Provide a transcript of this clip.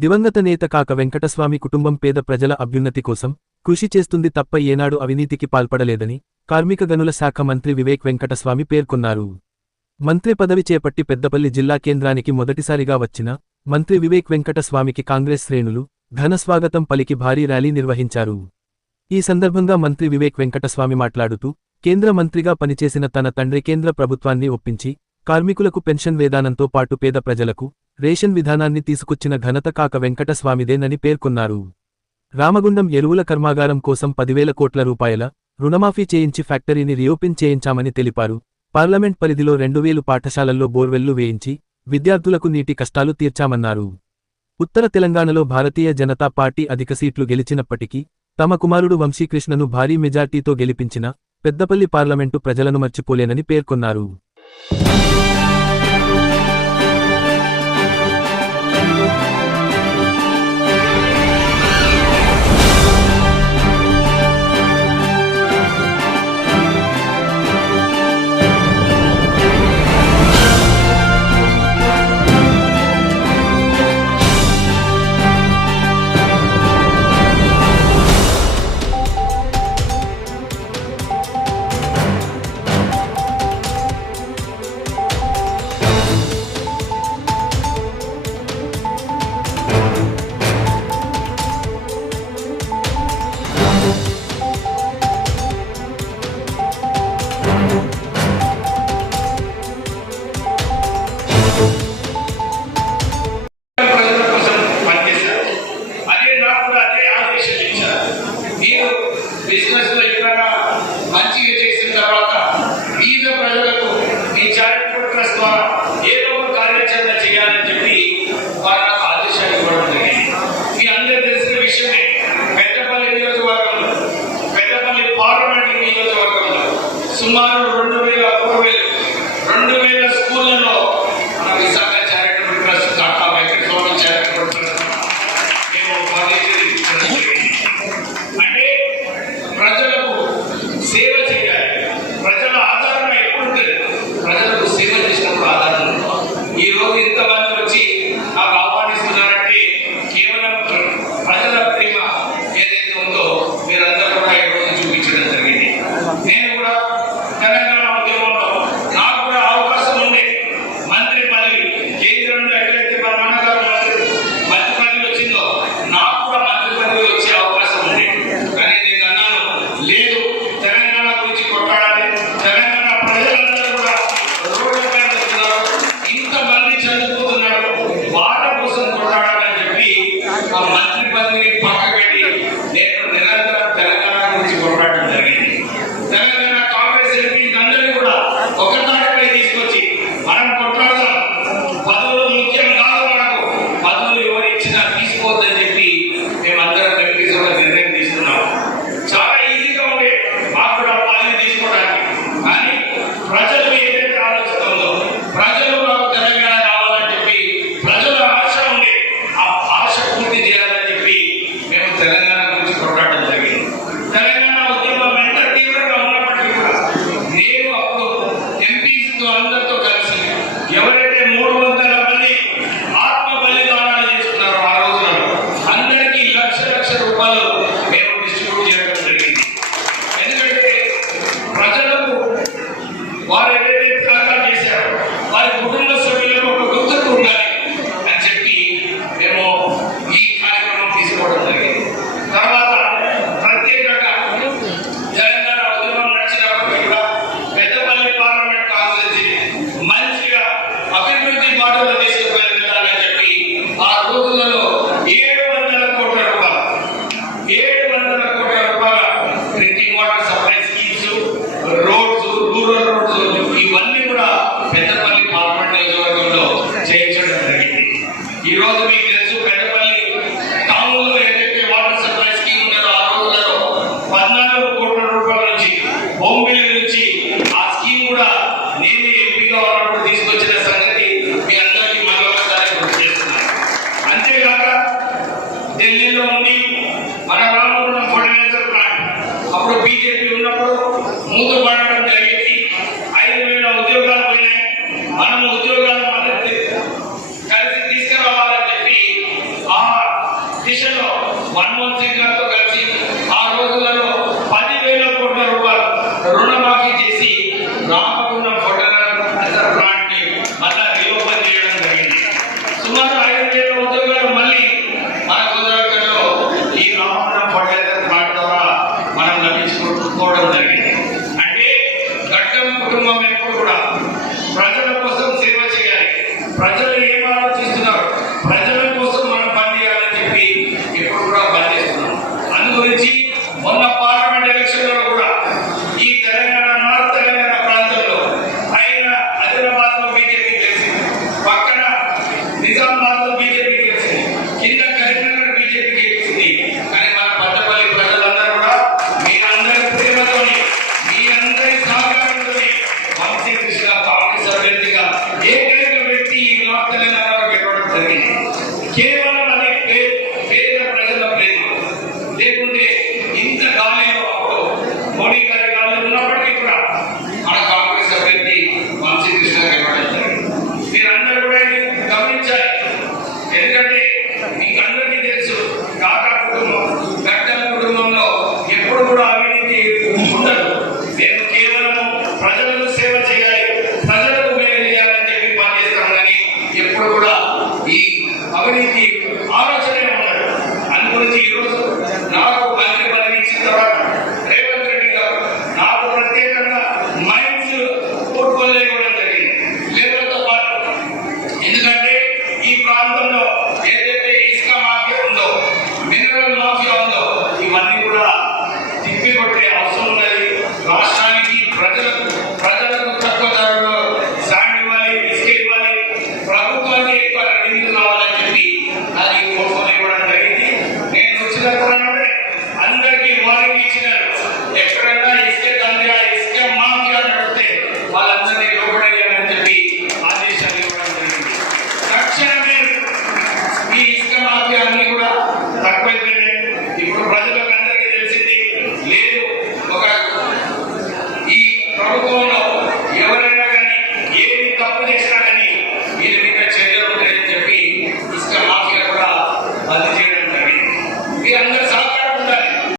దివంగత నేత కాక వెంకటస్వామి కుటుంబం పేద ప్రజల అభ్యున్నతి కోసం కృషి చేస్తుంది తప్ప ఏనాడు అవినీతికి పాల్పడలేదని కార్మిక గనుల శాఖ మంత్రి వివేక్ వెంకటస్వామి పేర్కొన్నారు. మంత్రి పదవి చేపట్టి పెద్దపల్లి జిల్లా కేంద్రానికి మొదటిసారిగా వచ్చిన మంత్రి వివేక్ వెంకటస్వామికి కాంగ్రెస్ శ్రేణులు ఘనస్వాగతం పలికి భారీ ర్యాలీ నిర్వహించారు. ఈ సందర్భంగా మంత్రి వివేక్ వెంకటస్వామి మాట్లాడుతూ కేంద్ర మంత్రిగా పనిచేసిన తన తండ్రి కేంద్ర ప్రభుత్వాన్ని ఒప్పించి కార్మికులకు పెన్షన్ వేదానంతో పాటు పేద ప్రజలకు రేషన్ విధానాన్ని తీసుకొచ్చిన ఘనత కాక వెంకటస్వామిదేనని పేర్కొన్నారు. రామగుండం ఎరువుల కర్మాగారం కోసం పదివేల కోట్ల రూపాయల రుణమాఫీ చేయించి ఫ్యాక్టరీని రీఓపెన్ చేయించామని తెలిపారు. పార్లమెంట్ పరిధిలో రెండు వేలు పాఠశాలల్లో బోర్వెల్లు వేయించి విద్యార్థులకు నీటి కష్టాలు తీర్చామన్నారు. ఉత్తర తెలంగాణలో భారతీయ జనతా పార్టీ అధిక సీట్లు గెలిచినప్పటికీ తమ కుమారుడు వంశీకృష్ణను భారీ మెజార్టీతో గెలిపించిన పెద్దపల్లి పార్లమెంటు ప్రజలను మర్చిపోలేనని పేర్కొన్నారు. సుమారు రెండు వేల మూడు వేలు రెండు వేల తెలంగాణ బీజేపీ ఉన్నప్పుడు మూగులు పడడం జరిగింది. మనం జరిగింది. అంటే ఘట్టం కుటుంబం ఎప్పుడు కూడా ప్రజల కోసం సేవ చేయాలి. ప్రజలు కూడా వారికి ఇచ్చినారు ఎక్కడన్నా